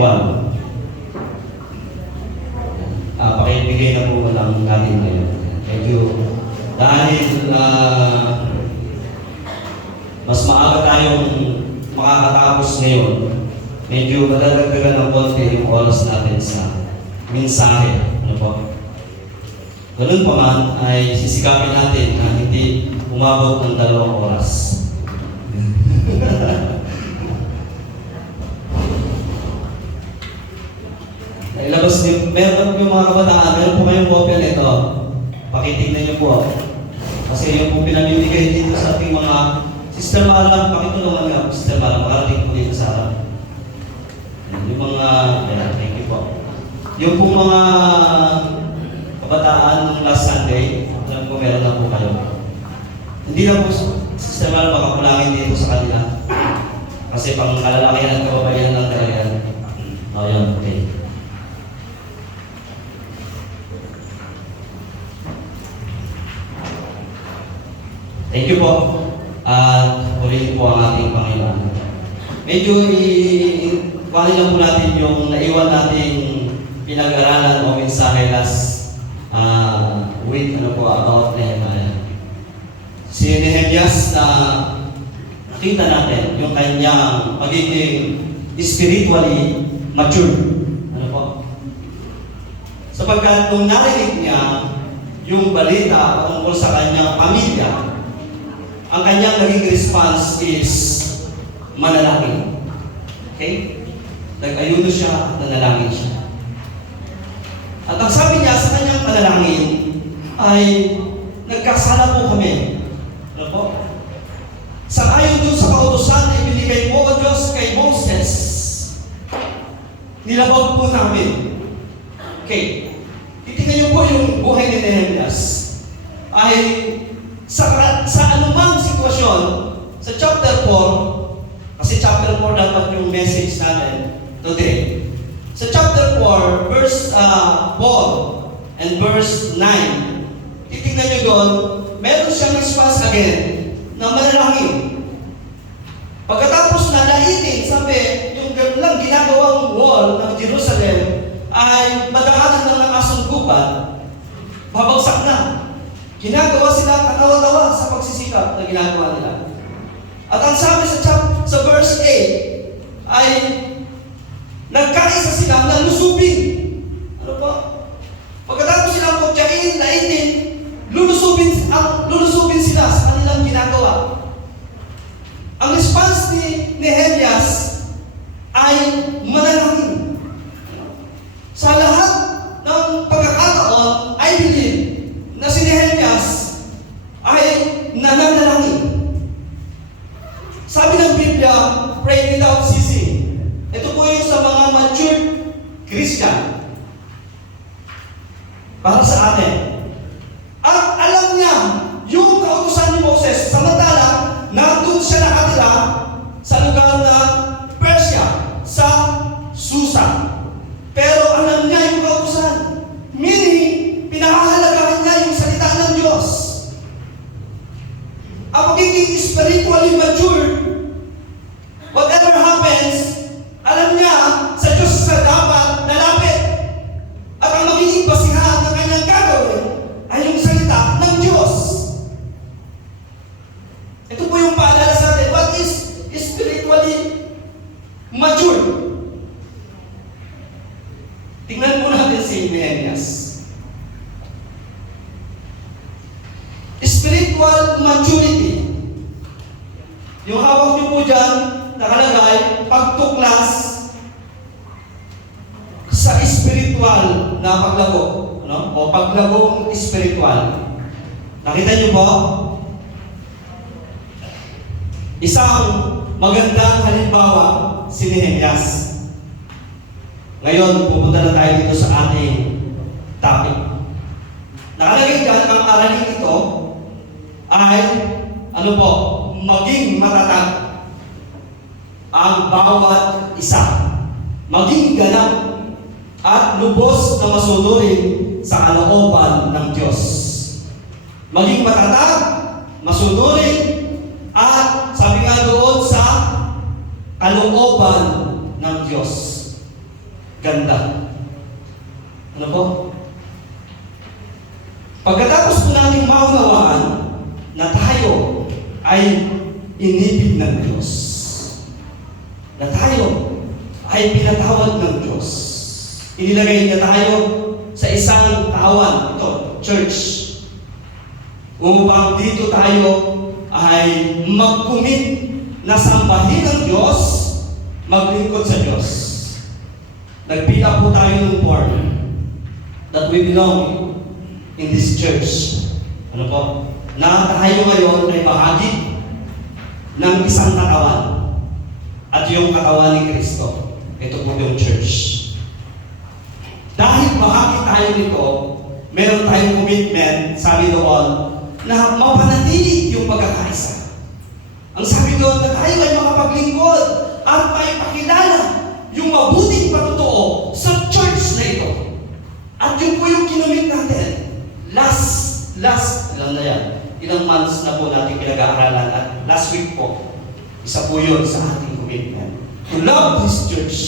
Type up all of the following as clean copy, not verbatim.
spiritual. Pakibigay na po lang natin ngayon. Medyo dahil mas maaga tayong makakatapos ngayon, medyo madadagdagan ng konti yung oras natin sa mensahe. Ano po? Ganun pa man, ay sisikapin natin na hindi umabot ng 2 oras. Ilabas din, meron po yung mga kabataan, meron po kayong kopya nito. Pakitignan niyo po. Kasi yung po pinamimigay dito sa ating mga Sister Mara, pakitulungan niyo, Sister Mara, makarating po dito sa harap. Yung mga, thank you po. Yung po mga kabataan ng last Sunday, alam ko meron na po kayo. Hindi na po, Sister Mara, makakulangin dito sa kanila. Kasi pang kalalakihan at kababayan lang talaga yan. O, yun, okay. Thank you po. At purihin po ang ating Panginoon. Medyo i-kuhanin lang po natin yung naiwan nating pinag-aralan o mensahe last week about Nehemiah. Si Nehemias na nakita natin yung kanyang pagiging spiritually mature. Ano po? Sapagkat nung narinig niya yung balita tungkol sa kanyang pamilya, ang kanyang naging response is manalangin. Okay? Nag-ayuno siya at nanalangin siya. At ang sabi niya sa kanyang panalangin ay, nagkasala po kami. Ano po? Sangayon dun sa kautusan na ibinigay mo, O Diyos, kay Moses, nilabag po namin. Okay. Titingnan niyo po yung buhay ni Nehemias. Ay, sa anumang sitwasyon, sa chapter 4, kasi chapter 4 dapat yung message natin today. Sa chapter 4, verse 4 and verse 9, titignan nyo doon, meron siyang response again na manalangin. Pagkatapos na laitin, sabi, yung lang ginagawang wall ng Jerusalem ay madaanan lang ng asungkupan, babagsak na. Ginagawa sila katawa-tawa sa pagsisikap na ginagawa nila. At ang sabi sa verse 8 ay nagkaisa sila na lusubin. Ano po? Pagkatapos silang pagkain, laitin, lulusubin sila sa kanilang ginagawa. Ang response ni Nehemias ay manalangin. Sa lahat ng pagkakataon, I believe na si Nehemias ay nananalangin. Sabi ng Biblia, pray without ceasing. Ito po yung sa mga mature Christian. Para sa atin. At alam niya yung kautusan ni Moses, samantala, nandun siya nakatira sa lugar ng Persia, sa Susa. Pero alam niya yung kautusan. Meaning, pinahahalagahan niya yung salita ng Diyos. Ang pagiging spiritually mature, whatever happens, alam niya sa Diyos sa dapat nalapit. At ang magiging basihan ng kanyang gagawin ay yung salita ng Diyos. Ito po yung paalala sa atin. What is spiritually mature? Tingnan po natin si Nehemias. Spiritual maturity. Yung hawak niyo po dyan, nakalagay, pagtuklas sa spiritual na paglago. Ano? O paglagong spiritual. Nakita niyo po? Isang magandang halimbawa si Nehemias. Ngayon, pupunta na tayo dito sa ating topic. Nakalagay dyan, ang aralin ito ay, ano po, maging matatag ang bawat isa. Maging ganap at lubos na masunurin sa kalooban ng Diyos. Maging matatag, masunurin, at sabi nga doon sa kalooban ng Diyos. ganda. Ano po? Pagkatapos po nating maunawaan na tayo ay inibig ng Diyos, na tayo ay pinatawad ng Diyos, inilagay niya tayo sa isang tawan, ito, church, upang dito tayo ay mag-commit na sambahin ang Diyos, maglingkod sa Diyos. Nagpila po tayo ng form that we belong in this church. Ano po? Na tayo ngayon ay bahagi ng isang katawan. At yung katawan ni Kristo. Ito po yung church. Dahil bahagi tayo nito, meron tayong commitment, sabi doon, na mapanatili yung pagkakaisa. Ang sabi doon na tayo ay makapaglingkod at may pakilala yung mabuting patotoo sa church na ito. At yun po yung kinumit natin. Last, alam na yan, ilang months na po natin pinag-aaralan at last week po, isa po yun sa ating commitment. To love this church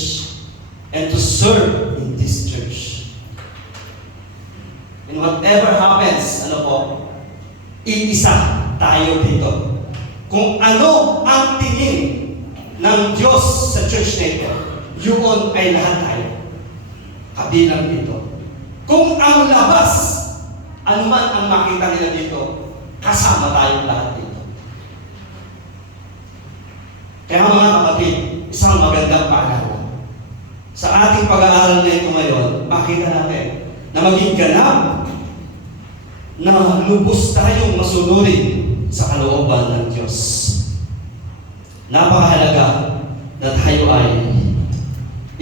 and to serve in this church. And whatever happens, ano po, iisa tayo dito. Kung ano ang tingin ng Diyos sa church na ito, yun ay lahat tayo. Kabilang dito. Kung ang labas, anuman ang makita nila dito, kasama tayong lahat dito. Kaya mga kapatid, isang magandang paalala. Sa ating pag-aaral na ito ngayon, makita natin na maging ganap na lubos tayong masunurin sa kalooban ng Diyos. Napakahalaga na tayo ay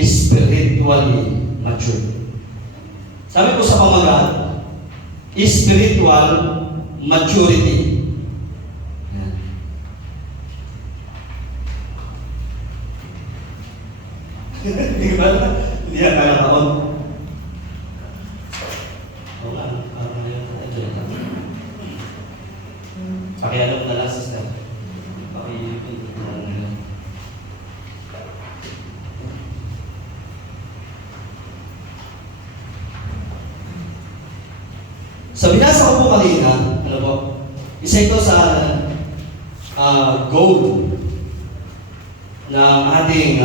spiritually mature. Sabi ko sa pamagat, spiritual maturity. Yan. Hindi ba? Hindi yan nakakaon. Oo nga, parang ito yan. Pakialam na lang, sister. Sa binasa ko po kanina, ano po, isa ito sa goal ng ating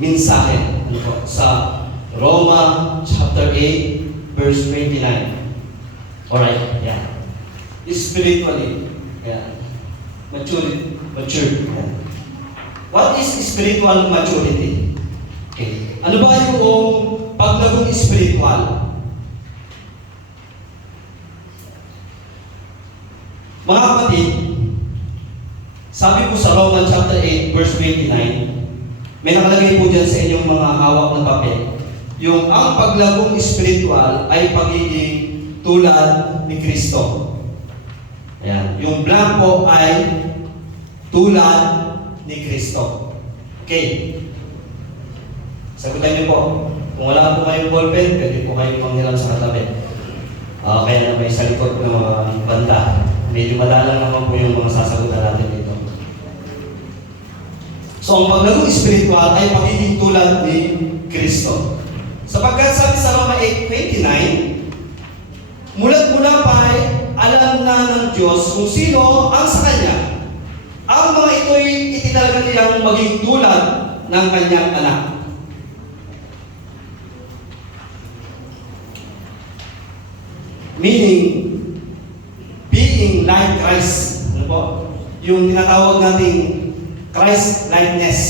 mensahe, ano po, sa Roma chapter 8, verse 29. Alright, yeah. Spiritually, yeah. Mature. Yeah. What is spiritual maturity? Okay. Ano ba yung paglagong spiritual? Mga kapatid, sabi po sa Romans chapter 8, verse 29, may nakalagay po dyan sa inyong mga hawak na papel, yung ang paglagong spiritual ay pagiging tulad ni Kristo. Ayan. Yung blanco ay tulad ni Kristo. Okay. Sagutan niyo po. Kung wala po kayong ballpen, pwede po kayong manghiram sa katabi. Kaya na may sa likod ng mga banda. Medyo madalang naman po yung mga sasagutan natin dito. So, ang paglagong spiritual ay pagiging tulad ni Kristo. Sapagkat sabi sa Roma 8:29, mula pa ay alam na ng Diyos kung sino ang sa Kanya. Ang mga ito'y itinalaga nilang maging tulad ng Kanyang anak. Meaning, being like Christ. Ano po? Yung tinatawag nating Christ likeness.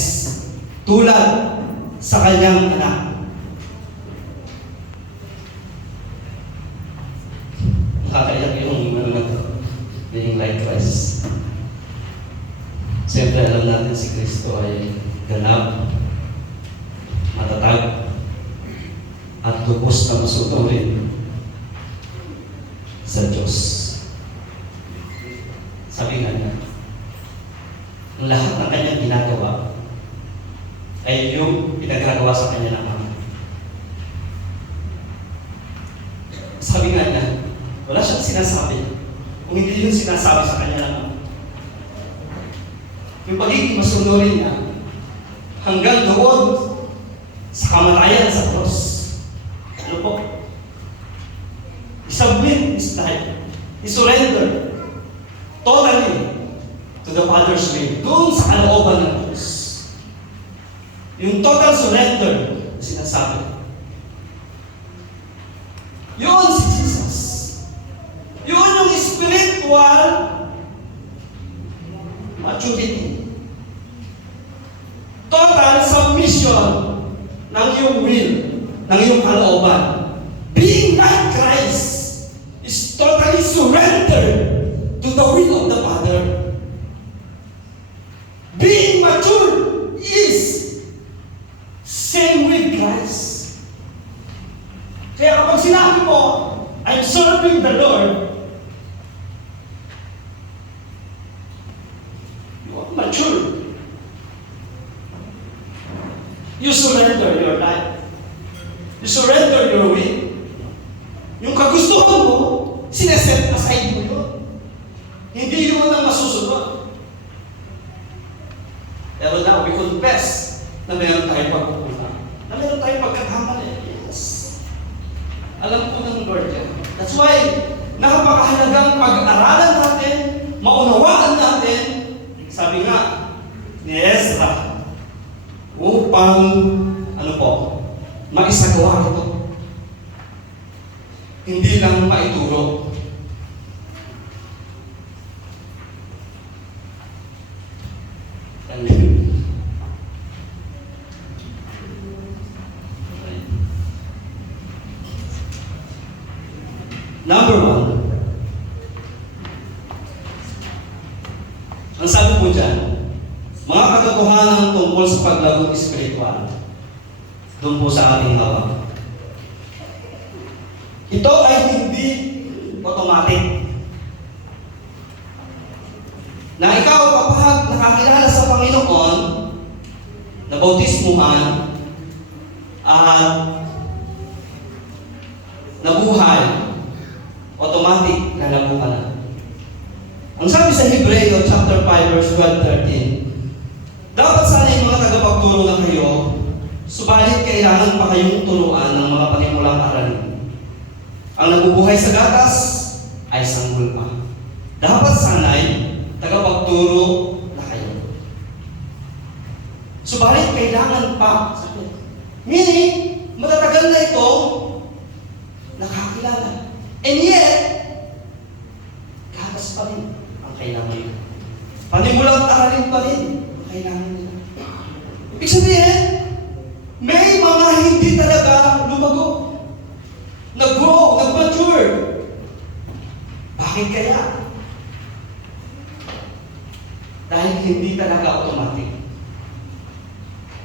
Tulad sa Kanyang anak. Nakakaiyak yung being like Christ. Siyempre alam natin si Kristo ay ganap, matatag, at lubos na masunurin sa Diyos. Sabi nga niya, ang lahat ng kanyang ginagawa ay yung pinagagawa sa kanya ng Ama. Sabi nga niya, wala siyang sinasabi kung hindi yung sinasabi sa kanya ng Ama. Yung pagiging masunurin niya hanggang doon kalooban ng Diyos. Yung total surrender na sinasabi. Yun si Jesus. Yun yung spiritual maturity. Total submission ng iyong will, ng iyong kalooban. Being like Christ is totally surrendered to the will of the Father. Being mature is same with Christ. Kaya kapag sinabi mo, I'm serving the Lord, you are mature. You surrender your life. You surrender your will. Yung kagustuhan mo, sineset aside mo yun. Hindi yun ang masusunod. Pero now, we confess na meron tayong pagkukulang. Na meron tayong pagkakamali. Yes. Alam po ng Lord yan. That's why, napakahalagang pag-aralan natin, maunawaan natin, sabi nga, ni Ezra, upang, maisagawa ito. Hindi lang maituro. Number 1, ang sabi po dyan, mga katotohanan tungkol sa paglagong espiritual, doon po sa ating hawak. Ito ay hindi automatic. Na ikaw kapag nakakilala sa Panginoon, nabautismuhan, at nabuhay, automatic lalago ka na. Ang sabi sa Hebreo chapter 5 verse 12-13, dapat sana yung mga tagapagturo na kayo, subalit kailangan pa kayong turuan ng mga panimulang aralin. Ang nabubuhay sa gatas ay sanggol pa. Dapat sana'y tagapagturo na kayo. Subalit kailangan pa. Meaning, matatagal na itong nakakilala. And yet, gatas pa rin ang kailangan nila. Panimulang aralin pa rin ang kailangan nila. Ibig sabihin, may mga hindi talaga lumago. Nag-grow, nag-mature. Bakit kaya? Dahil hindi talaga automatic.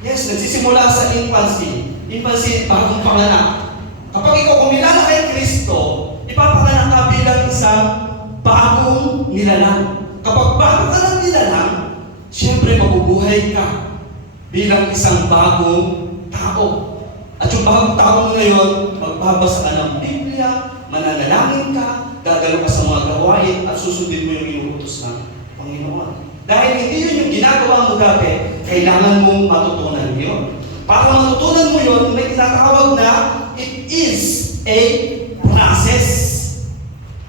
Yes, nagsisimula sa infancy. Infancy, bagong panganak. Kapag ikaw kumilala kay Kristo, ipapanganak ka bilang isang bagong nilalang. Kapag bago ka ng nilalang, siyempre mabubuhay ka bilang isang bagong tao. At yung bagong tao mo ngayon, magbabasa ka ng Biblia, mananalangin ka, gagalo ka sa mga gawain, at susundin mo yung inuutos ng Panginoon. Dahil hindi yun yung ginagawa mo dati, kailangan mong matutunan yun. Para matutunan mo yun, may tinatawag na it is a process.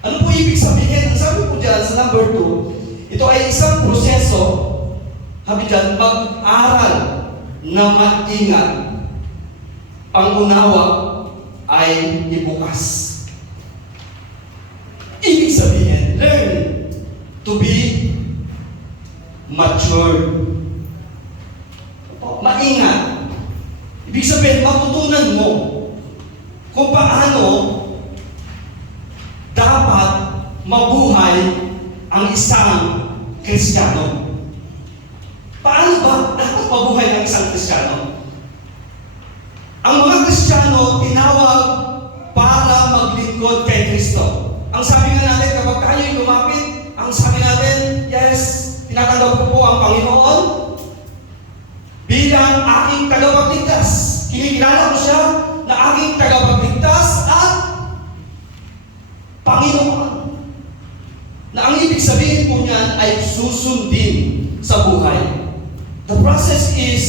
Ano po ibig sabihin? Ang sabi po dyan sa number 2, ito ay isang proseso, sabi dyan, mag-aral na maingat. Pangunawa ay ibukas. Ibig sabihin, learn to be mature. Maingat. Ibig sabihin, matutunan mo kung paano dapat mabuhay ang isang Kristiyano. Paano ba dapat mabuhay ang isang Kristiyano? Ang mga Kristiyano tinawag para maglingkod kay Kristo. Ang sabi nga natin, kapag tayo'y lumapit, ang sabi natin, yes, tinatanggap ko po ang Panginoon bilang aking tagapagligtas. Kinikilala ko siya na aking tagapagligtas at Panginoon. Na ang ibig sabihin po niyan ay susundin sa buhay. The process is,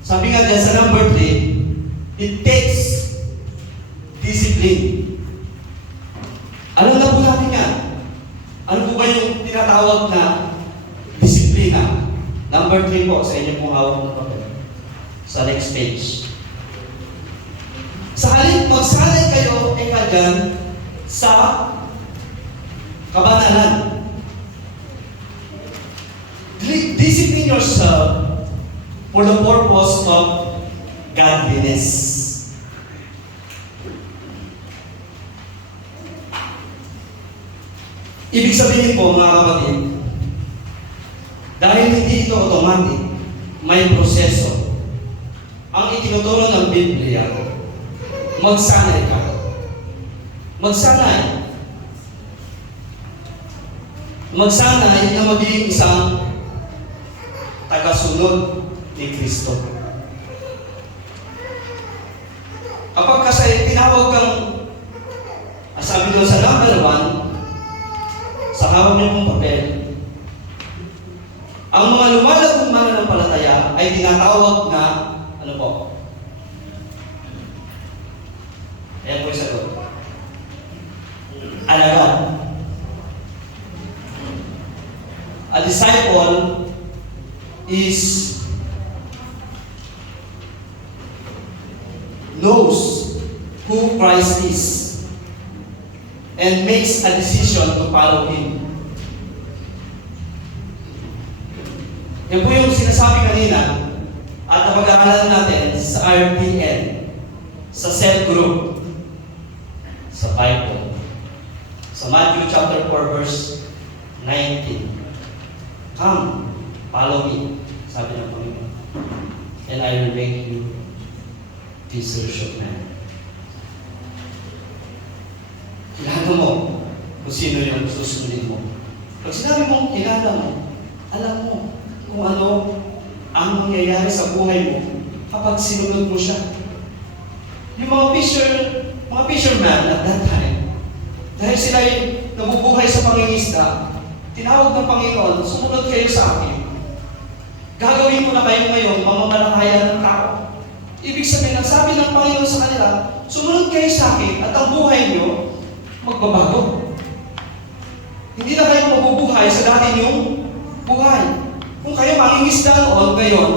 sabi nga dyan sa number 3, it takes discipline. Alam na po natin yan. Ano po ba yung tinatawag na disiplina? po sa inyong pong hawak ng papel. Sa next page. Sa halip, magsanay kayo dyan sa kabanalan. Discipline yourself for the purpose of godliness. Ibig sabihin po, mga kapatid, dahil hindi ito automatic, may proseso. Ang itinuturo ng Biblia, magsanay ka. Magsanay. Magsanay na magiging isang tagasunod ni Kristo. Kapag kasi tinawag kang, sabi doon sa number 1, sa hawak niyo pong papel, ang mga lumalagong mananampalataya ay tinatawag na, ano po? Ayan po yung sagot. Alagad. A disciple is knows who Christ is and makes a decision to follow Him. Yan po yung sinasabi kanina at napag-aaralan natin sa RPN, sa cell group, sa Bible. Sa Matthew chapter 4 verse 19. Come, follow me, sabi ng Panginoon. And I will make you fishers of men. Kilala mo kung sino yung susundin mo. Pag sinabi mong kilala mo, alam mo kung ano ang mangyayari sa buhay mo kapag sinunod mo siya. Yung mga fisherman at that time, dahil sila ay nabubuhay sa pangingisda, tinawag ng Panginoon, sumunod kayo sa akin. Gagawin ko na kayo ngayon, mamamalakayan ng tao. Ibig sabihin, ang sabi ng Panginoon sa kanila, sumunod kayo sa akin at ang buhay nyo, magbabago. Hindi na kayo mabubuhay sa dati nyong buhay. Kung kayo mangingisda noon, ngayon,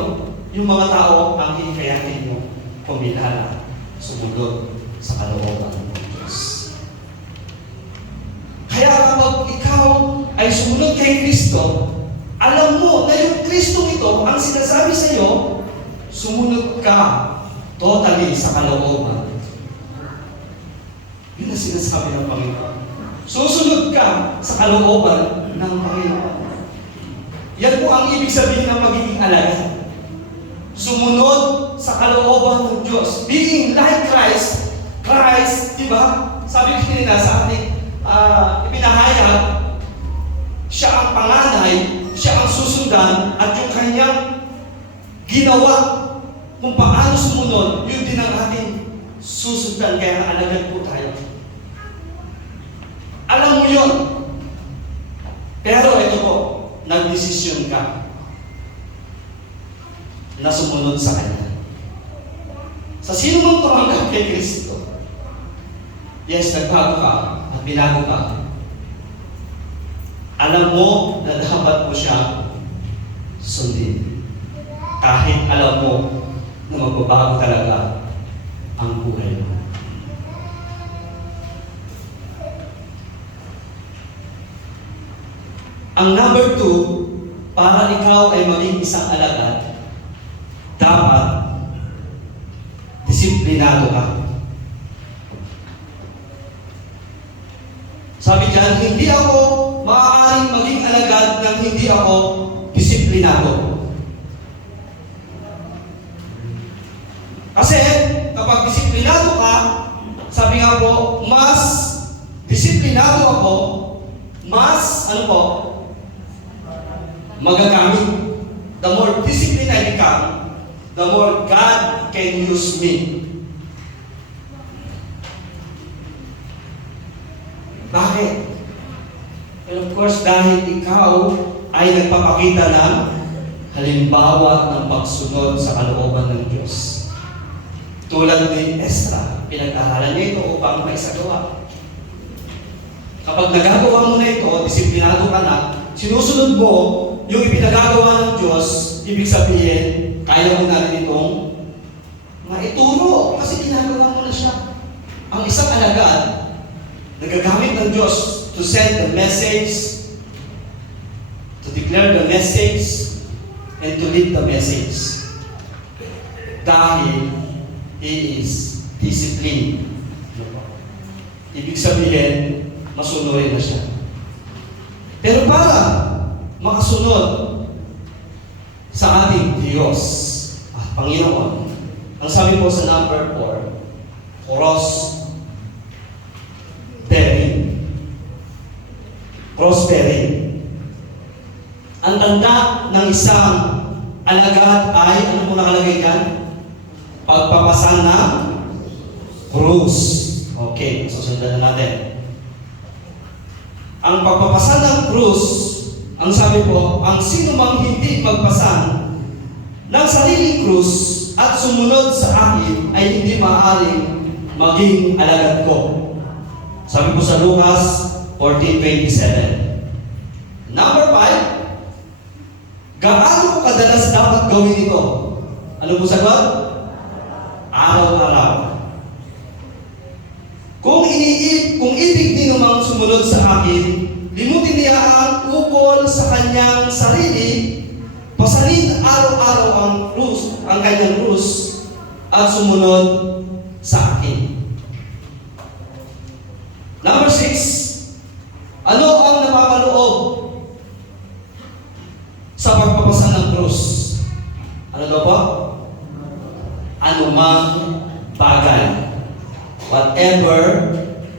yung mga tao ang hikayatin nyo, pumilala, sumunod sa kalooban ng Diyos. Kaya kapag ikaw ay sumunod kay Kristo, alam mo na yung Kristo ito ang sinasabi sa iyo, sumunod ka totally sa kalooban. Yun ang sinasabi ng Panginoon. Susunod ka sa kalooban ng Panginoon. Yan po ang ibig sabihin ng magiging alagad. Sumunod sa kalooban ng Diyos. Being like Christ, di ba? Sabi ko kanina sa ating ipinahayag, siya ang panganay, siya ang susundan, at yung kanyang ginawa kung paano sumunod, yun din ang ating susundan. Kaya alagad po tayo. Alam mo yun. Pero ito po, nagdesisyon ka na sumunod sa Kanya. Sa sino mang tumanggap kay Kristo, yes, nagbago ka at binago ka. Alam mo na dapat mo siya sundin. Kahit alam mo na magbabago talaga ang buhay mo. Ang number 2, para ikaw ay maging isang alagad, dapat disiplinado ka. Sabi diyan, hindi ako maaaring maging alagad nang hindi ako disiplinado. Kasi kapag disiplinado ka, sabi nga po, mas disiplinado ako, mas, magagamit. The more disciplined I become, the more God can use me. Bakit? Well, of course, dahil ikaw ay nagpapakita ng halimbawa ng pagsunod sa kalooban ng Diyos. Tulad ni Ezra, pinag-aralan niya ito upang maisagawa. Kapag nagagawa mo na ito, disiplinado ka na, sinusunod mo yung ipinagagawa ng Diyos, ibig sabihin, kaya mo natin itong maituro kasi ginagawa mo na siya. Ang isang alagad, nagagamit ng Diyos to send the message, to declare the message, and to lead the message. Dahil he is disciplined. Ibig sabihin, masunurin na siya. Pero para makasunod sa ating Diyos at Panginoon, ang sabi po sa number 4, cross-bearing. Cross-bearing. Ang tanda ng isang alagad ay, ano po nakalagay dyan? Pagpapasan ng krus. Okay, susundan na natin. Ang pagpapasan ng krus, ang sabi po, ang sino mang hindi magpasan ng sariling krus at sumunod sa akin ay hindi maaaring maging alagad ko. Sabi po sa Lucas 14:27. Number 5, gaano ko kadalas dapat gawin ito? Ano po sagot? Araw-araw. Kung ibig din namang sumunod sa akin, limutin niya ang ukol sa kanyang sarili, pasalin araw-araw ang kanyang krus, at sumunod sa akin. Number 6, ano ang napapaloob sa pagpapasan ng krus? Ano daw po? Anumang bagay. Whatever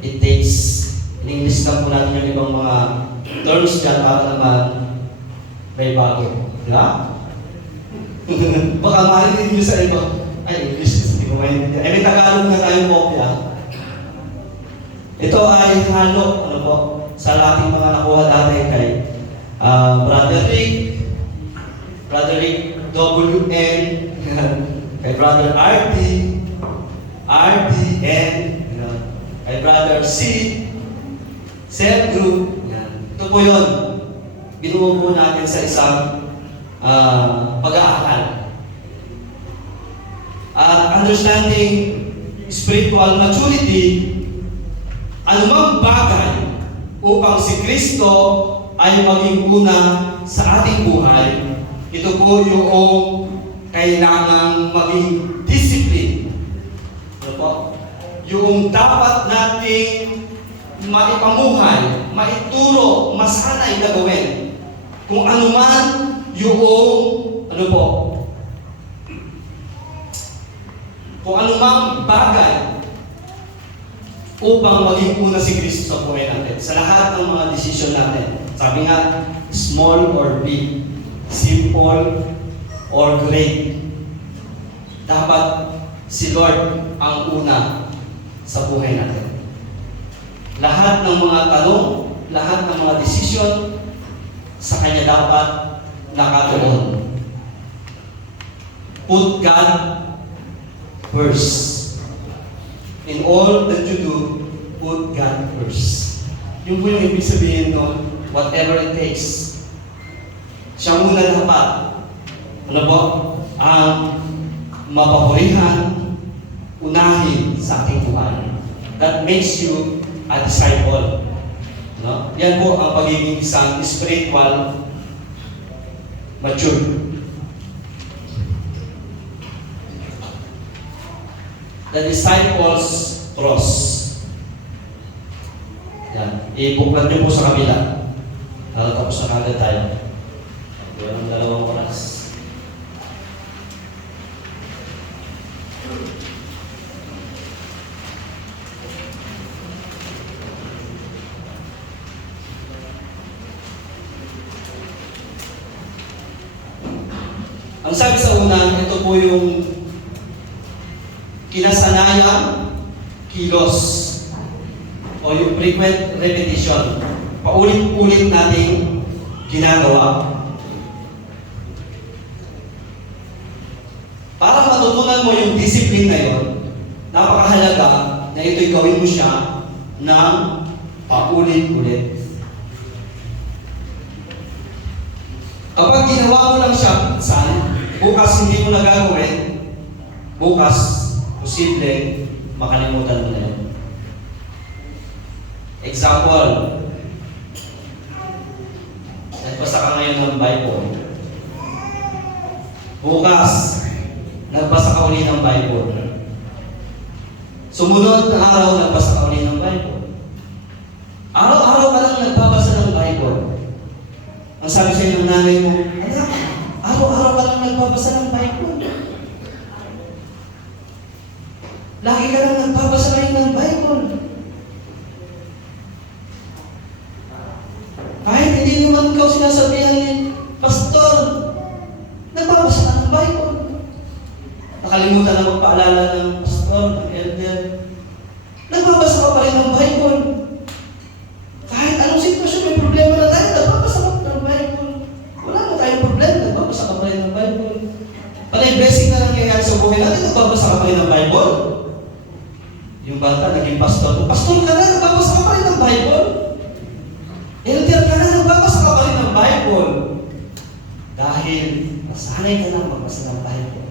it takes. In-English lang po natin yung ibang mga terms dyan para naman may bago. Di ba? Baka marinig nyo sa iba. Ay, English. Hindi ko maintindihan. Ay, may Tagalog na tayong kopya. Ito ay halo, ano po, sa ating mga nakuha dati kay Brother Rick W.N., kay Brother RDN, kay Brother C, Cell Group. Ito po yun. Binuo po natin sa isang pag-aaral. Understanding spiritual maturity, anumang bagay upang si Kristo ay maging una sa ating buhay, ito po yung kailangang maging discipline. Ano po? Yung dapat nating maipamuhay, maituro, masanay na gawin. Kung ano man yung, ano po, kung ano mang bagay upang maging una si Kristo sa buhay natin. Sa lahat ng mga desisyon natin. Sabi nga, small or big, simple or great. Dapat si Lord ang una sa buhay natin. Lahat ng mga tanong, lahat ng mga desisyon, sa Kanya dapat nakatuon. Put God first. In all that you do, put God first. Yung po yung ibig sabihin nun, whatever it takes. Siya muna dapat, ano po, ang mapapurihan, unahin sa ating buhay. That makes you a disciple. No? Yan po ang pagiging isang spiritual mature. The disciples cross. Yan. Ibuklat nyo po sa kabila. Tapos na kagad tayo. Yan ang 2 oras. Ang sabi sa una, ito po yung kinasanayan, kilos, o yung frequent repetition. Paulit-ulit nating ginagawa. Para matutunan mo yung discipline na yun, napakahalaga na ito'y gawin mo siya ng paulit-ulit. Kapag ginawa mo lang siya minsan, bukas hindi mo na gagawin, bukas, posible, makalimutan mo na yun. Example, nagbasa ka ngayon ng Bible. Bukas, nagbasa ka ulit ng Bible. Sumunod na araw, nagbasa ka ulit ng Bible. Araw-araw ka lang nagbabasa ng Bible. Ang sabi sa'yo ng nanay mo, anak, araw-araw ka lang nagbabasa ng Bible. Lagi ka lang nagbabasa rin ng Bible. Kahit hindi naman ikaw sinasabihan ni Pastor, nagbabasa ka ng Bible. Nakalimutan na magpaalala ng Pastor, ng Elder. Nagbabasa ka pa rin ng Bible. Kahit anong sitwasyon, may problema na tayo, nagbabasa ka pa ng Bible. Wala na tayong problema, nagbabasa ka pa rin ng Bible. Panay blessing na nangyayari sa buhay natin, nagbabasa ka pa rin ng Bible. Yung bata, naging pastor. Pastor ka na, nagbabasa ka pa rin ng Bible. Elder ka na, nagbabasa ka pa rin ng Bible. Dahil, masanay ka na magbasa ng Bible.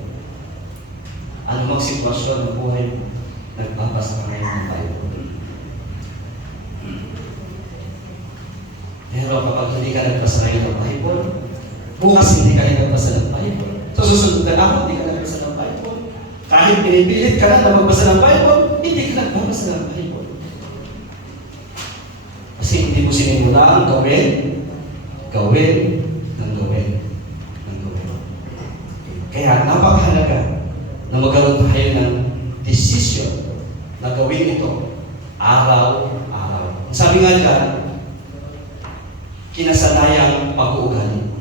Ano mang sitwasyon ng buhay mo, nagbabasa ka ngayon ng Bible. Pero kapag hindi ka nagbasa ngayon ng Bible, bukas hindi ka nagbasa ng Bible. So susunod na ako, hindi ka nagbasa ng Bible. Kahit pinipilit ka na magbasa ng Bible, hindi ka nagbabasa ng Bible. Kasi hindi mo sinimulaan gawin. Kaya napakahalaga na magkaroon tayo ng desisyon na gawin ito araw-araw. Sabi nga dyan, kinasanayang pag-uugali.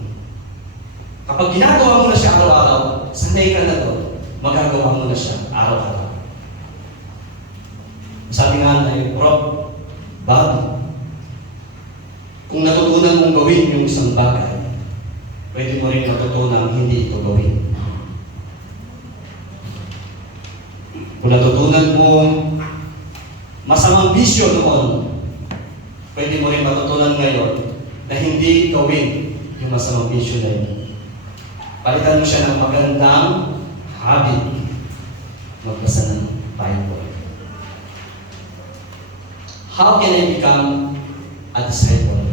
Kapag ginagawa mo na siya araw-araw, sanay ka na doon, magagawa mo na siya araw-araw. Sabi nga na yung Prof. Bobby, kung natutunan mong gawin yung isang bagay, pwede mo rin matutunan hindi ito gawin. Kung natutunan mo masamang bisyo noon, pwede mo rin matutunan ngayon na hindi gawin yung masamang bisyo na yun. Palitan mo siya ng magandang habit. Magbasa ng Bible. How can I become a disciple?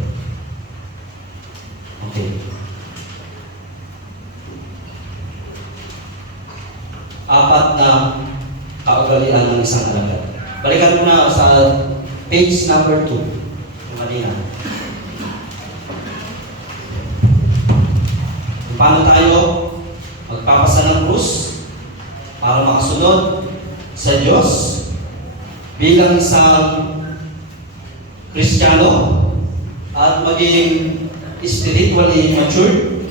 Okay. Apat na kaugalian ng isang alagad. Balikan mo na sa page number 2. Yung kanina. Paano tayo magpapasa ng krus para makasunod sa Diyos bilang isang Kristiyano at maging spiritually mature?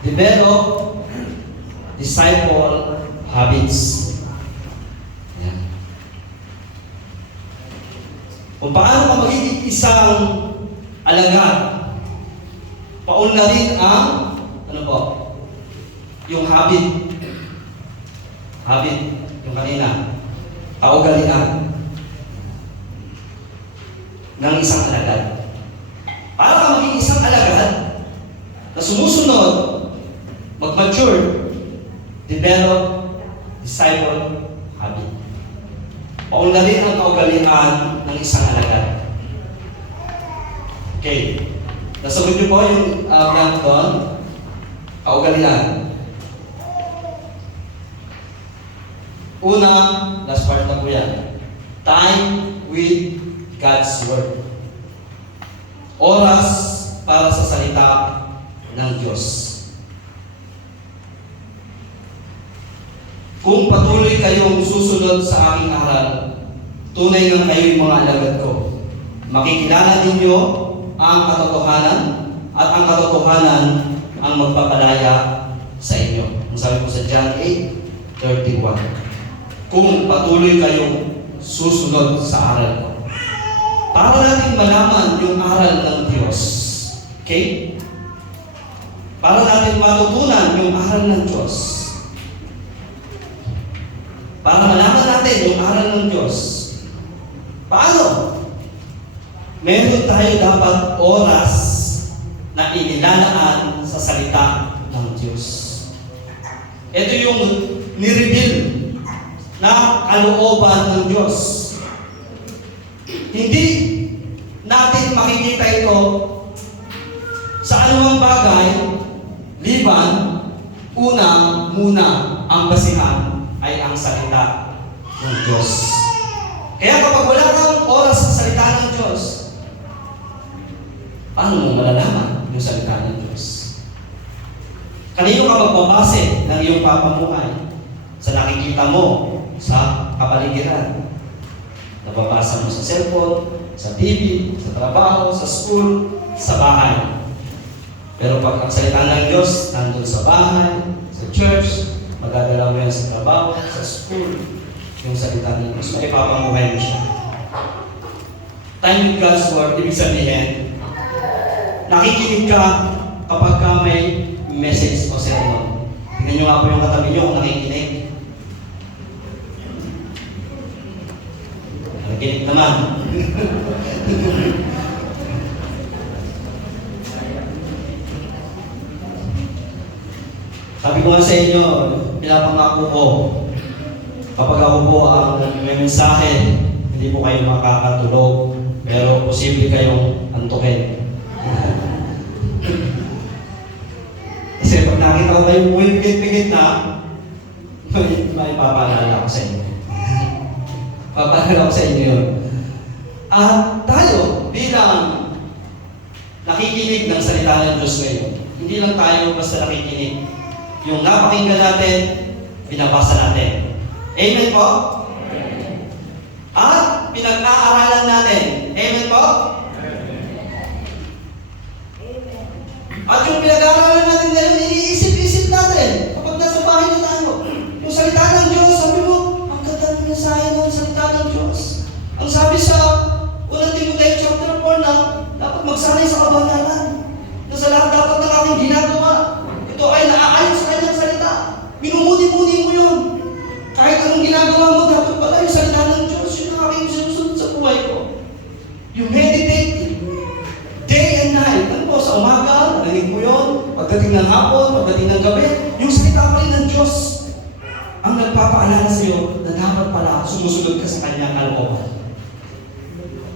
Develop disciple habits. Yan. Kung paano ka magiging isang alagad, paunlarin ang yung habit, yung kanina, kaugalian ng isang alagad. Para ka maging isang alagad na sumusunod, mag-mature, develop disciple habit. Paunlarin ang kaugalian ng isang alagad. Okay. Nasagot niyo po yung blank doon. Kaugalian. Una, last part na po yan. Time with God's Word. Oras para sa salita ng Diyos. Kung patuloy kayong susunod sa aking aral, tunay nga kayo'y mga alagad ko. Makikilala ninyo ang katotohanan at ang katotohanan ang magpapalaya sa inyo. Ang sabi ko sa John 8:31. Kung patuloy kayong susunod sa aral ko. Para natin malaman yung aral ng Diyos. Okay? Para natin matutunan yung aral ng Diyos. Para malaman natin yung aral ng Diyos. Paano? meron tayo dapat oras na inilalaan sa salita ng Diyos. Ito yung nireveal na kalooban ng Diyos. Hindi natin makikita ito sa anumang bagay, liban, muna ang basihan ay ang salita ng Diyos. Kaya kapag wala kang oras sa salita ng Diyos, paano mo malalaman yung salita ng Diyos? Kanino ka magbabase ng iyong pamumuhay? Sa nakikita mo sa kapaligiran. Nababasa mo sa cellphone, sa TV, sa trabaho, sa school, sa bahay. Pero pag ang salita ng Diyos nandun sa bahay, sa church, magdadala mo yan sa trabaho, sa school, yung salita ng Diyos, may papamuhay mo siya. Time with God's Word, ibig sabihin, nakikinig ka kapag ka may message o sermon. Tingnan nyo nga po yung katabi nyo kung nakikinig. Nakikinig naman. Sabi ko nga sa inyo, pinapangako ko, kapag ako po ang may mensahe, hindi po kayo makakatulog, pero posible kayong antukin. Kasi pag nakita ko kayo pumipigit-pigit na, may papaalala ko sa inyo. Papaalala ko sa inyo yun. At tayo, bilang nakikinig ng salita ng Diyos ngayon, hindi lang tayo basta nakikinig. Yung napakinggan natin, binabasa natin. Amen po? At pinag-aaralan natin. Amen po? At yung pinag-aaralan natin ngayon, iniisip-isip natin. Kapag nasa bahay na tayo, yung salita ng Diyos, sabi mo, ang ganda ng mensahe ng salita ng Diyos. Ang sabi sa unang Timoteo chapter 4 na, dapat magsanay sa kabanalan. Na sa lahat dapat ng aking ginagawa, ito ay naaayon sa kanyang salita. Minumuni-muni mo yun. Kahit anong ginagawa mo, dapat pala yung salita ng Diyos, yun ang aking sinusunod sa buhay ko. You meditate day and night. Ano po, sa umaga, narinig mo yun. Pagdating ng hapon, pagdating ng gabi, yung salita pa rin ng Diyos ang nagpapaalala sa iyo na dapat pala sumusunod ka sa kanyang kalooban.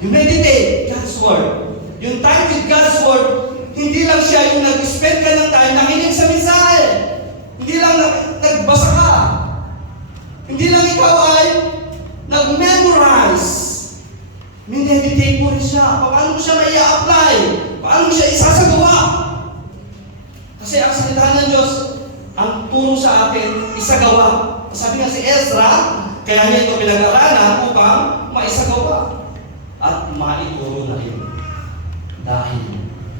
You meditate God's Word. Yung time with God's Word, hindi lang siya yung nag-spend ka ng time nakinig sa mensahe. Hindi lang nagbasa ka. Hindi lang ikaw ay nag-memorize. Meditate mo rin siya. Paano mo siya may i-apply? Paano mo siya isasagawa? Kasi ang salita ng Diyos, ang turo sa atin, isagawa. Sabi nga si Ezra, kaya niya ito pinag-aralan upang maisagawa. At maituro na rin. Dahil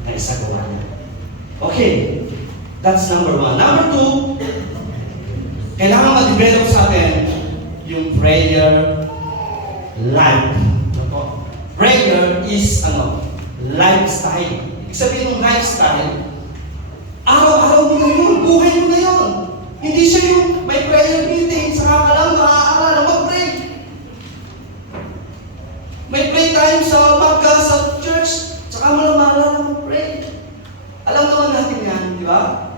naisagawa niya. Okay. That's number 1. Number 2, kailangan ma-develop sa atin yung prayer life. Prayer is lifestyle. Ibig sabihin ng lifestyle, araw-araw mo na yun, buhay mo na yun. Hindi siya yung may prayer meeting, saka ka lang nakakaalala, mag-pray. May pray time sa magka, sa church, saka mo lang maalala mag-pray. Alam naman natin yan, di ba?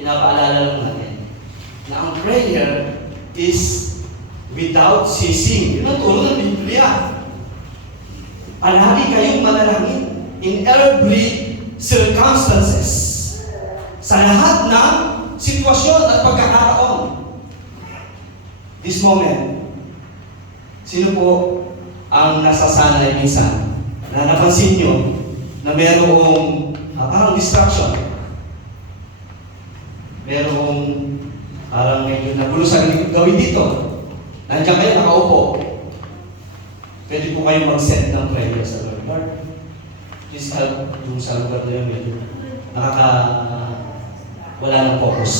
Pinapaalala lang natin na ang prayer is without ceasing. Yun ang turo ng Biblia. Palagi kayong manalangin in every circumstances. Sa lahat ng sitwasyon at pagkakataon. This moment, sino po ang nasasanay minsan na napansin nyo na merong parang distraction? Merong parang medyo nagulo sa gawin dito. Nandiyan kayo nakaupo. Pwede po kayo mag-set ng prayer sa Lord. Lord, please help yung sa lugar na yun. Medyo wala ng focus.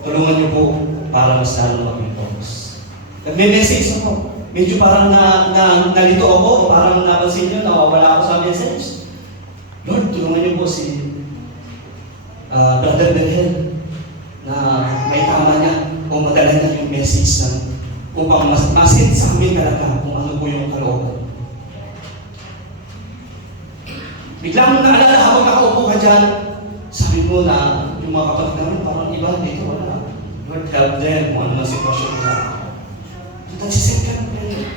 Tulungan niyo po para mas lalo mag-focus. Nagme-message ako. Medyo parang nalito ako, parang napansin niyo, nawawala ako sa message. Lord, tulungan niyo po si Brother Bethel na may tama niya o madala niya yung message na upang masin sa amin talaga kung ano po yung kalooban. Biglang naalala habang nakaupo ka dyan, sabi mo na yung mga kapatid naman, parang iba dito, wala. Lord, help them kung ano ang sitwasyon nila. Nagsisit ka ng prayer.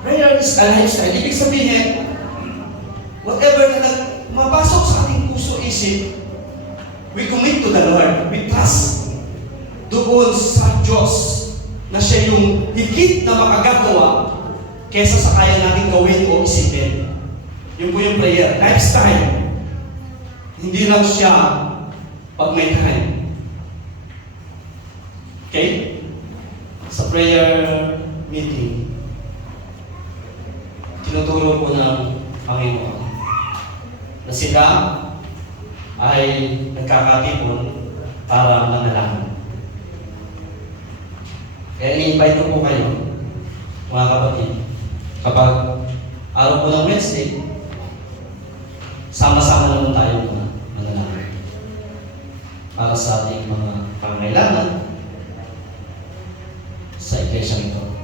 Prayer is a lifestyle. Ibig sabihin, whatever na mapasok sa ating puso isip, we commit to the Lord. We trust doon sa Diyos na siya yung higit na makagagawa kesa sa kaya natin gawin o isipin. Yun po yung prayer. Lifestyle. Hindi lang siya pag may time. Okay? Sa prayer meeting, tinuturo po ng Panginoon na sila ay nagkakatipon para manalangin. Kaya i-invite ko po kayo, mga kapatid, kapag araw po ng Wednesday, sama-sama naman tayo manalangin para sa ating mga pangailangan sa iglesia nito.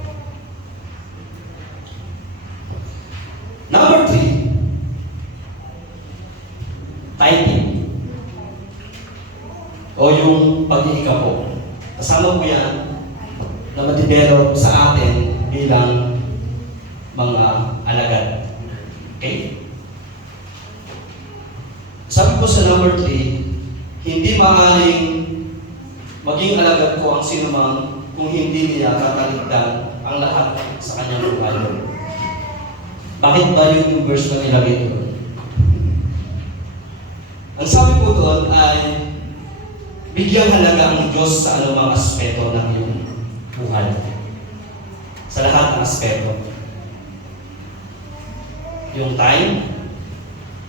Number 3, tithing. O yung pag-iika po. Kasama po yan na ma-develop sa atin bilang mga alagad. Okay? Sabi ko sa number 3, hindi maaaring maging alagad ko ang sinumang kung hindi niya kakaligtan ang lahat sa kanyang buhay. Bakit ba yun yung verse na nilagay doon? Ang sabi po doon ay bigyang halaga ang Diyos sa anumang aspeto ng iyong buhay. Sa lahat ng aspeto. Yung time,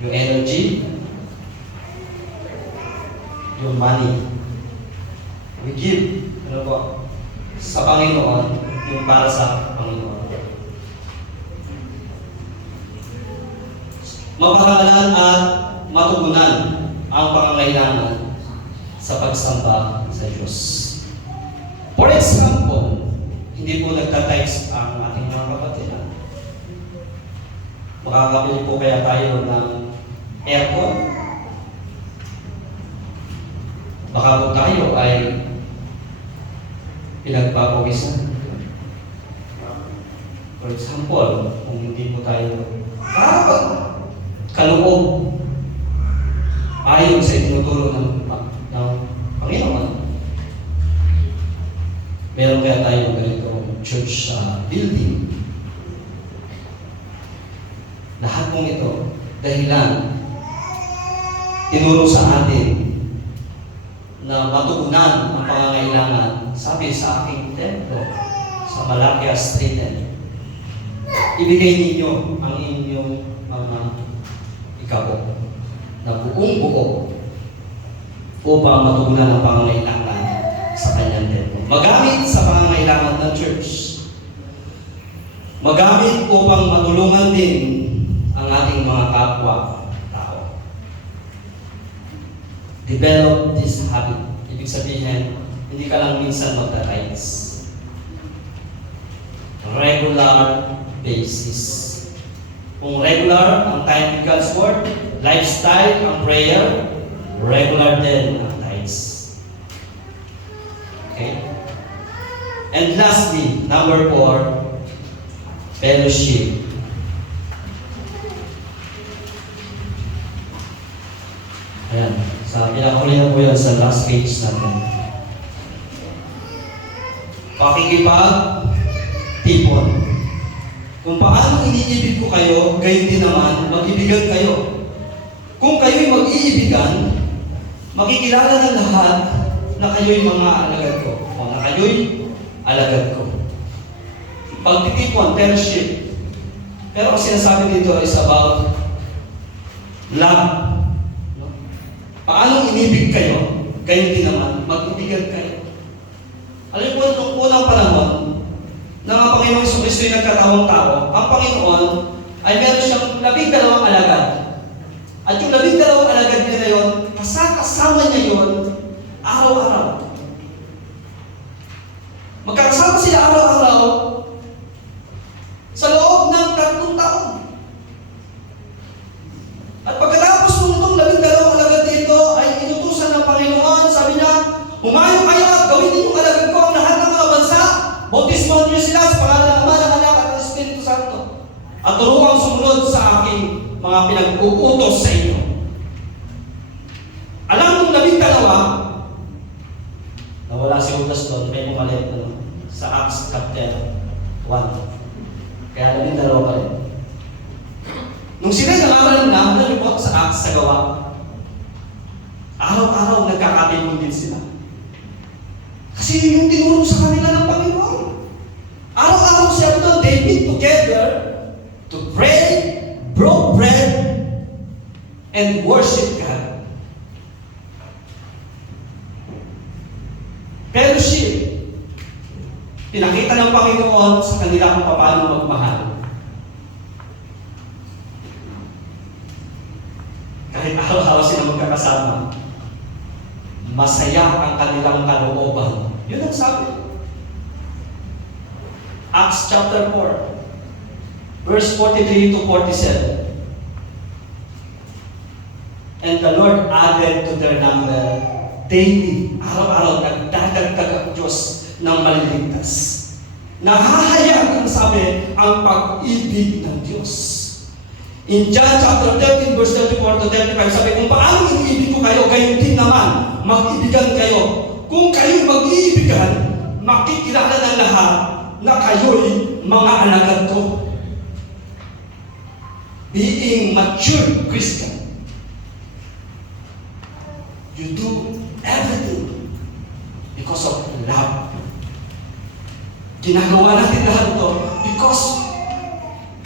yung energy, yung money. We give, sa Panginoon, yung para sa Panginoon. Maparalan at matugunan ang pangangailangan sa pagsamba sa Diyos. For example, hindi po nagta-text ang ating mga kapatid. Makakabili po kaya tayo ng aircon? Baka po tayo ay pinagpapawisan. For example, kung hindi po tayo kaloob ayon sa itinuturo ng Panginoon, meron kaya tayo ganitong church building. Lahat pong ito dahilan tinuro sa atin na matugunan ang pangangailangan. Sabi sa aking templo sa Malakias 3:10, ibigay ninyo ang inyong mga ikabo na buong buo upang matugunan ang pangangailangan sa kanyang templo. Magamit sa pangangailangan ng church. Magamit upang matulungan din ang ating mga kapwa-tao. Develop this habit. Ibig sabihin, hindi ka lang minsan magta-rights. Regular basis. Kung regular ang time with God's Word, lifestyle ang prayer, regular din ang tithes. Okay? And lastly, number 4, fellowship. Ayan. Sa pinakahuli na po yan sa last page natin. Pakikipag-tipon. Kung paano iniibig ko kayo, gayon din naman, mag-ibigan kayo. Kung kayo'y mag-iibigan, makikilala ng lahat na kayo'y mga alagad ko. O na kayo'y alagad ko. Pagtitipon, fellowship. Pero ang sinasabi dito is about love. Paano inibig kayo, gayon din naman, mag-ibigan kayo. Alam po, nung unang panahon, na ang Panginoon Jesucristo ay nagkatawang tao, ang Panginoon ay meron siyang 12 alagad. At yung 12 alagad niya na yun, kasama niya yun araw-araw. Magkakasama sila araw-araw sa loob ng 3 taon. At turuang sumunod sa aking mga pinag-uutos sa inyo. Alam mong 12, nawala si Judas doon, may umalit sa Acts chapter 1. Kaya 12 pa rin. Nung sila'y nangaral na, alam niyo po, sa Acts, sa gawa, araw-araw nagkakatipon din sila. Kasi yun yung tinuro sa kanila ng Panginoon. Araw-araw siya doon, they meet together to pray, broke bread, and worship God. Fellowship. Pinakita ng Panginoon sa kanila kung paano magmahal. Kahit araw-araw sila magkakasama, masaya ang kanilang kalooban. Yun ang sabi. Acts chapter 4, verse 43 to 47. And the Lord added to their number daily. Araw-araw nagdadagdag ang Diyos ng maliligtas. Nahahayag ang sabi, ang pag-ibig ng Diyos. In John chapter 13, verse 34 to 35, sabi, kung paano iniibig ko kayo, gayon din naman, mag-ibigan kayo. Kung kayo mag-iibigan, makikilala ng lahat na kayo'y mga alagad ko. Being mature Christian, you do everything because of love. Ginagawa natin lahat ito because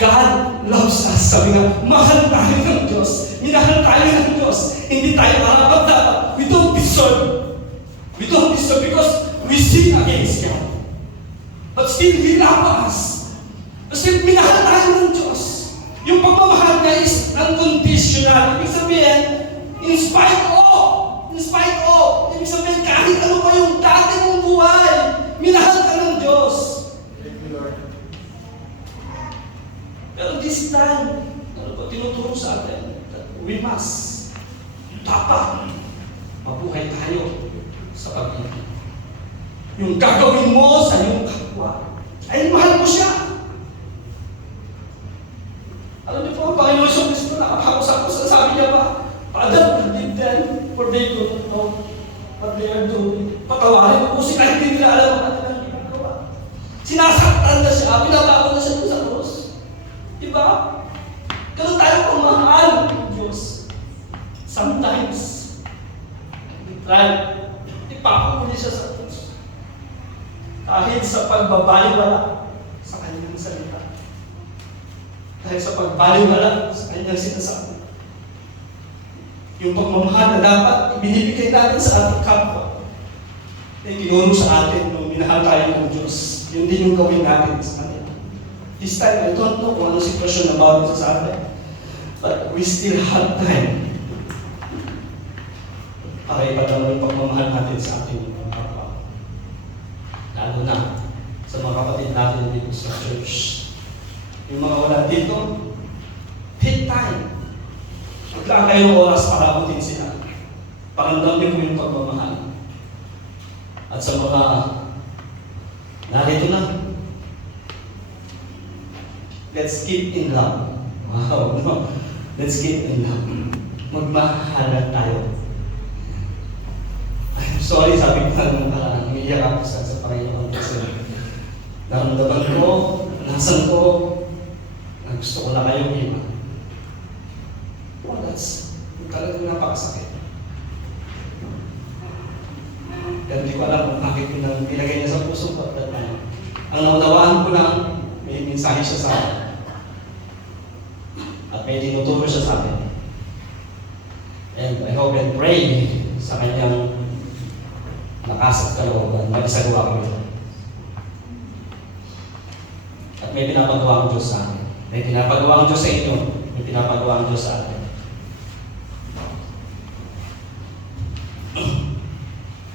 God loves us. Sabi nga, mahal tayo ng Diyos. Minahal tayo ng Diyos. Hindi tayo marapat-dapat. We don't deserve. We don't deserve because we sin against God. But still, He loves us. But still, minahal tayo ng Diyos. Yung pagmamahal niya is unconditional. Ibig sabihin, in spite of. Ibig sabihin, kahit ano pa yung dati mong buhay, minahal ka ng Diyos. Pero this time, tinuturo sa atin that we must, dapat, mabuhay tayo sa pag-ibig. Yung gagawin mo sa iyong kapwa, ay mahal mo siya. Alam niyo po, ang Panginoon Jesucristo, nakapag-usap ko sa sabi niya ba, Father, forgive them, for they don't know what they are doing. Patawarin mo kung sila hindi nila alam ang kanilang ginagawa. Sinasaktan na siya, binabago na siya sa cross. Diba? Ganun tayo kung mahal ng Diyos. Sometimes, ipapahuli siya sa Diyos. Dahil sa pagbabaliwala sa kanyang salita. Dahil sa pagbaliwala sa kanyang sinasabi. Yung pagmamahal na dapat ibinibigay natin sa ating kapwa. Tinuro sa atin nung minahal tayo ng Diyos. Yun din yung gawin natin sa kanila. This time, I don't know kung ano sitwasyon na bawat sa atin. But we still have time para ipadama yung pagmamahal natin sa ating mga kapwa. Lalo na sa mga kapatid natin dito sa church. Yung mga wala dito, take time. Maglaan kayo ng oras para abutin sila. Paramdam niyo po yung pagmamahal. At sa mga narito na, let's keep in love. Wow, no? Let's keep in love. Magmahalan tayo. I'm sorry, sabi ko na nung parang umiiyak ako sa Panginoon kasi naramdaman ko, nasan ko, na gusto ko na kayong iwan. Well, that's talagang napakasakit. Pero hindi ko alam kung bakit ko nang nilagay niya sa puso ko at that time. Ang naunawaan ko lang, may mensahe siya sa akin. At may tinuturo siya sa akin. And I hope and pray sa kanyang lakas at kalooban, mag-isagawa ko ito. At may pinapagawa ang Diyos sa akin. May pinapagawa ang Diyos sa inyo. May pinapagawa ang Diyos sa atin.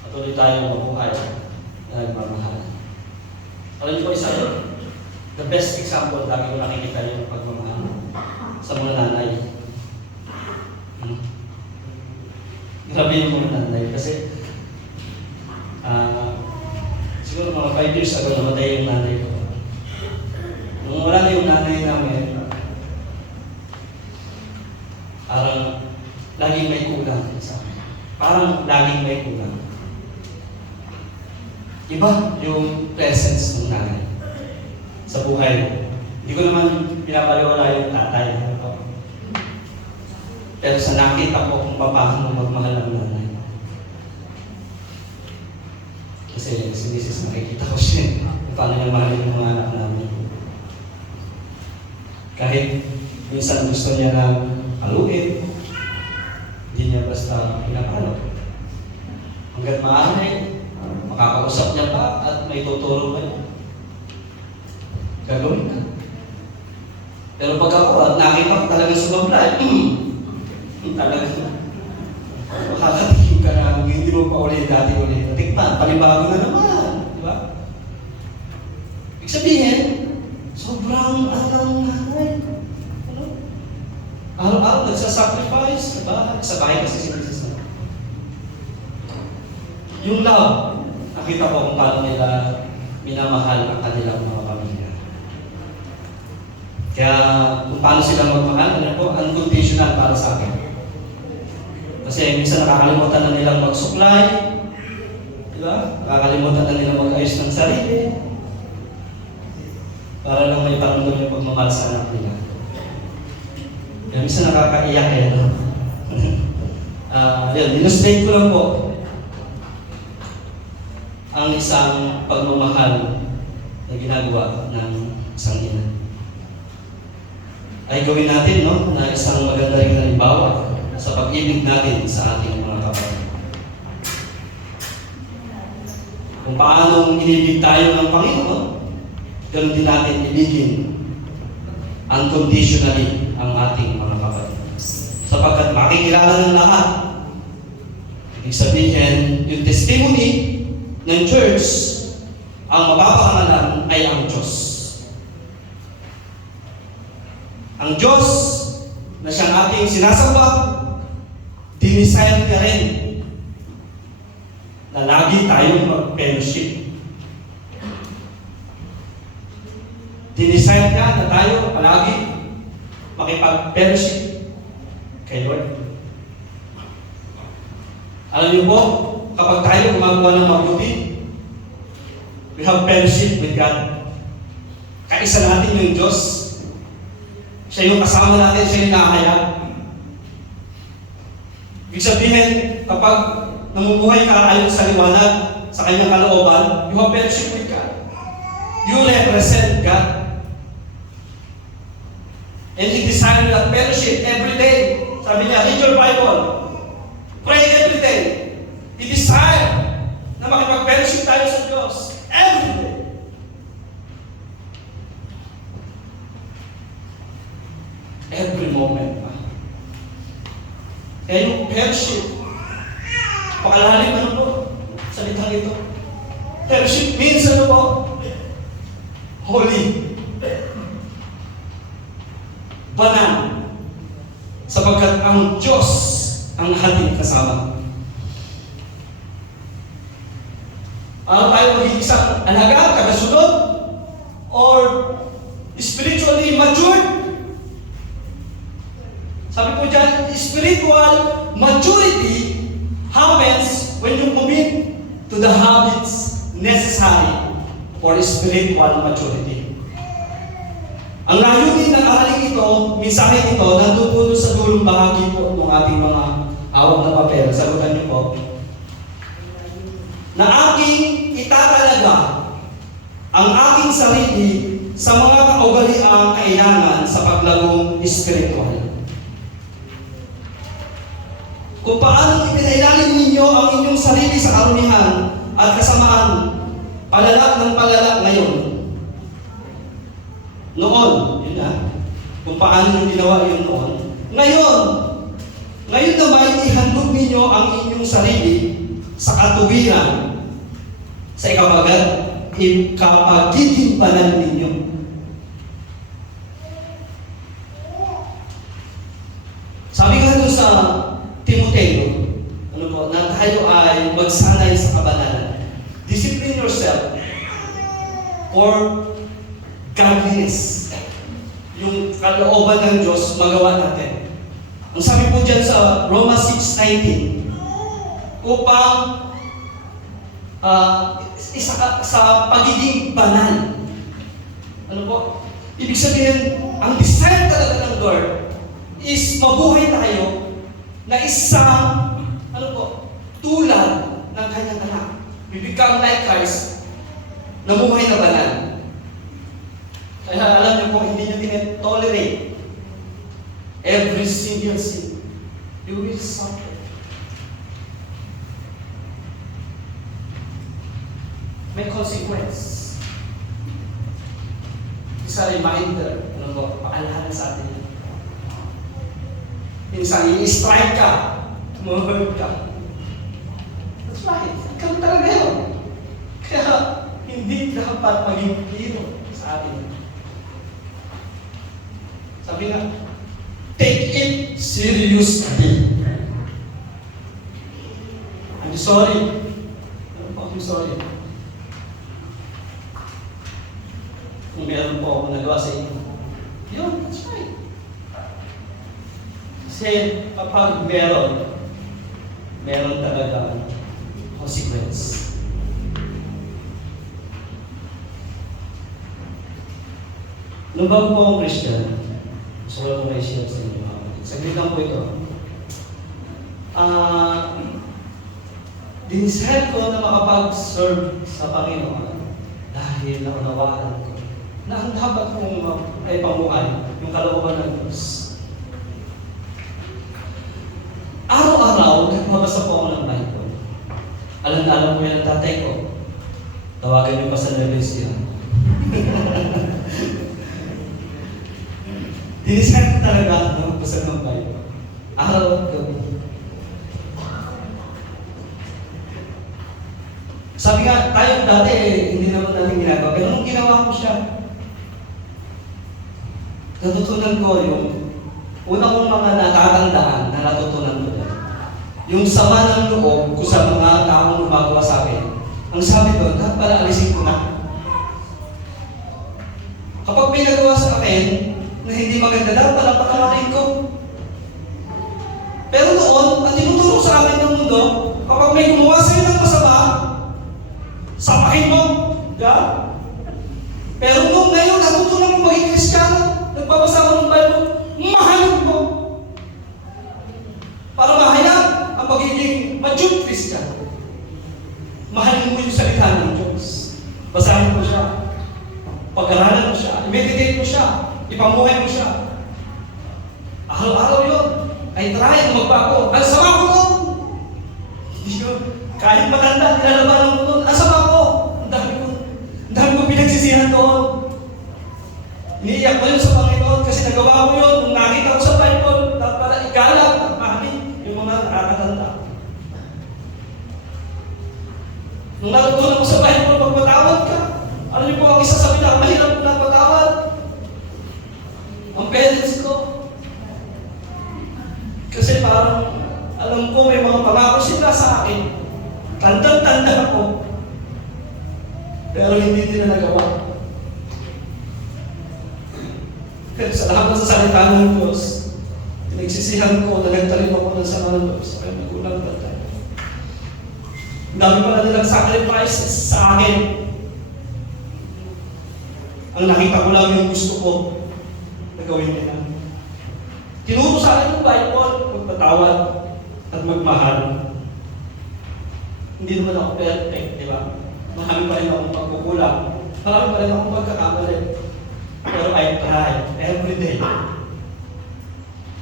Patuloy tayong mabuhay na nagmamahal. Alam niyo po isa, the best example, lagi ko nakikita yung pagmamahal sa mga nanay. Grabe yung mga nanay kasi siguro mga 5 years ago namatay yung nanay ko. Nung wala na yung nanay namin, parang laging may kulang. Iba yung presence ng nanay sa buhay. Hindi ko naman pinapaliwala yung tatay. Pero sa nakita ko kung paano magmahal ng nanay. Kasi si Mrs. nakikita ko siya kung paano niya mahalin yung mga anak namin. Kahit minsan gusto niya na haluin, hindi niya basta pinapalo. Hanggat maaari, makakausap niya pa at may tuturo pa niya. Gagawin ka. Pero pag ako at nakita ko talagang sumablay, talagang makakatingin ka na hindi mo pa ulit dati-ulit. Tikman, palibago na naman. Di ba? Ibig sabihin, sobrang nanay. Araw-araw nagsasacrifice, diba? Sa bahay kasi si Mrs. Yung love, nakita ko kung paano nila minamahal ang kanilang mga pamilya. Kaya kung paano sila magmahal, ano po, unconditional para sa akin. Kasi minsan nakakalimutan na nilang magsuklay, diba? Nakakalimutan na nilang mag-ayos ng sarili, para lang may paramdam yung pagmamahal sa anak nila. Kaya minsan nakakaiyak eh, no? Yun, illustrate ko lang po ang isang pagmamahal na ginagawa ng isang ina. Ay gawin natin, no, na isang maganda rin halimbawa sa pag-ibig natin sa ating mga kapatid. Kung paanong inibig tayo ng Panginoon, ganoon din natin ibigin unconditionally ang ating mga kapatid. Sapagkat makikilala ng lahat. Ibig sabihin, yung testimony ng church, ang mapapakamalan ay ang Diyos. Ang Diyos na siyang ating sinasamba, dinesign ka rin na lagi tayong mag-fellowship. Dinesign ka na tayo palagi makipag-fellowship kay Lord. Alam niyo po, kapag tayo gumagawa ng mabuti, we have fellowship with God. Kaisa natin yung Diyos. Siya yung kasama natin, siya yung nakakaya. Ibig sabihin, kapag namumuhay ka ayon sa liwanag, sa kanyang kalooban, you have fellowship with God. You represent God. And He designed that fellowship every day. Sabi niya, read your Bible. Pray every day. He designed na makipag-fellowship tayo sa Diyos. Every day. Every moment. Kaya yung fellowship, pakalalim ano po, salitang ito. Fellowship means ano po? Holy. Banal. Sapagkat ang Diyos ang ating kasama. Ano tayo magiging isang alaga, tagasunod, or spiritually matured? Sabi po dyan, spiritual maturity happens when you commit to the habits necessary for spiritual maturity. Ang layunin ng araling ito, mensahe ito, nandun po sa dulong bahagi po ng ating mga hawak na papel. Sagutan niyo po. Na aking itatalaga ang aking sarili sa mga kaugaliang kailangan sa paglagong espiritual. Kung paano ipinailalim ninyo ang inyong sarili sa karumihan at kasamaan, palalak ng palalak ngayon. Noon, yun na. Kung paano nyo ginawa yun noon. Ngayon naman ihandog ninyo ang inyong sarili sa katuwiran, sa ikapagiging banal ninyo. Sabi nga doon sa Timoteo, ano po, na tayo ay magsanay sa kabanalan. Discipline yourself for godliness. Yung kalooban ng Diyos, magawa natin. Ang sabi po dyan sa Romans 6:19, upang sa pagiging banal. Ano po? Ibig sabihin, ang design talaga ng Lord is mabuhay tayo na isang, tulad ng kanyang anak. We become like Christ, nabuhay na banal. Kaya alam niyo po, hindi niyo tinetolerate every single sin. You will suffer. May consequence. Isa reminder, paalala sa atin. Minsan, i-strike ka, tumahol ka. That's right. Ikaw talaga yun. Kaya, hindi dapat maging hero sa atin. Sabi nga, take it seriously. I'm sorry. I'm sorry. Kung meron po akong nagawa sa inyo, yun, that's right. Kasi kapag meron talaga consequence. Nung bago po akong Christian, gusto ko lang po na-share sa inyo. Saglit lang po ito. Dinisahan ko na makapag-serve sa Panginoon dahil naunawaan ko na ang dapat kong ay pamuhay yung kalooban ng Diyos. Araw-araw, nagbabasa po ako ng Bible. Alam ko yan ang tatay ko. Tawagan niyo pa sa Neves yan. Dinisahan ko talaga na magbasa ng Bible. Araw at gabi. Sabi nga, tayo dati, hindi naman namin ginagawa. Pero nung ginawa ko siya, natutunan ko yung una kong mga natatandaan na natutunan ko yan. Yung sama ng loob ko sa mga taong gumagawa sa akin. Ang sabi doon, dapat pala alisin ko na. Kapag may nagawa sa akin na hindi maganda, dapat pala patawarin ko. Pero noon, ang tinuturo sa akin ng mundo, kapag may gumawa sa'yo ng masama, sapahin mo. Yeah? Pero nung ngayon, natutunan mo maging Kristiyano, nagbabasa ko ng Bible, mahalin mo. Para mahayag ang pagiging mature Kristiyano. Mahalin mo yung salita ng Diyos. Basahin mo siya. Pag-aralan mo siya. I-meditate mo siya. Ipamuhay mo siya. Araw-araw yun. Ay try ang magbago. Ang sama ko doon. Kahit matanda, nilalabanan mo doon. Ang sama ko. Ang dami ko pinagsisihan doon. Iniiyak ko yun sa Panginoon kasi nagawa ko yun. Nung nakita ko sa Bible, dapat pala igalang ang amin yung mga nakakatanda. Nung natutunan ko sa Bible, magpatawad ka. Ano niyo po ang isa sa pinakamahirap na patawad? Ang parents ko. Kasi parang, alam ko may mga pangako sila sa akin. Tandang-tanda ako. Pero hindi nila nagawa. Pero salamat sa salita ng Diyos, pinagsisihan ko na nagtalim ako ng sama ng Diyos sa kanyang magulang tatay. Ang dami pala nilang sacrifices sa akin. Ang nakita ko lang yung gusto ko na gawin nila. Tinuro sa akin ng Bible, magpatawad at magmahal. Hindi naman ako perfect, di ba? Marami pa rin akong pagkukulang. Marami pa rin akong pagkakamali. Pero I try every day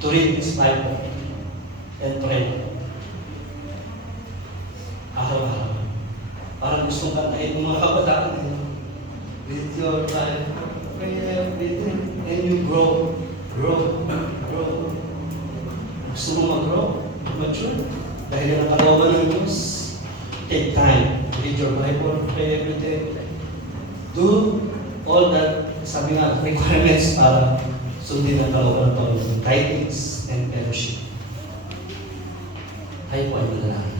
to read this Bible and pray. Araw-araw. Parang gustong kantahin ng mga kabataan nila. With your time, pray everything, and you grow. Gusto mo mag-grow? Mature? Dahil yan ang kalooban ng Diyos. Take time. Read your Bible. Pray every day. Do all that, sabi nga, requirements para sundin ang kalooban ng Panginoon. Tithings and fellowship. Tayo po ay manalangin.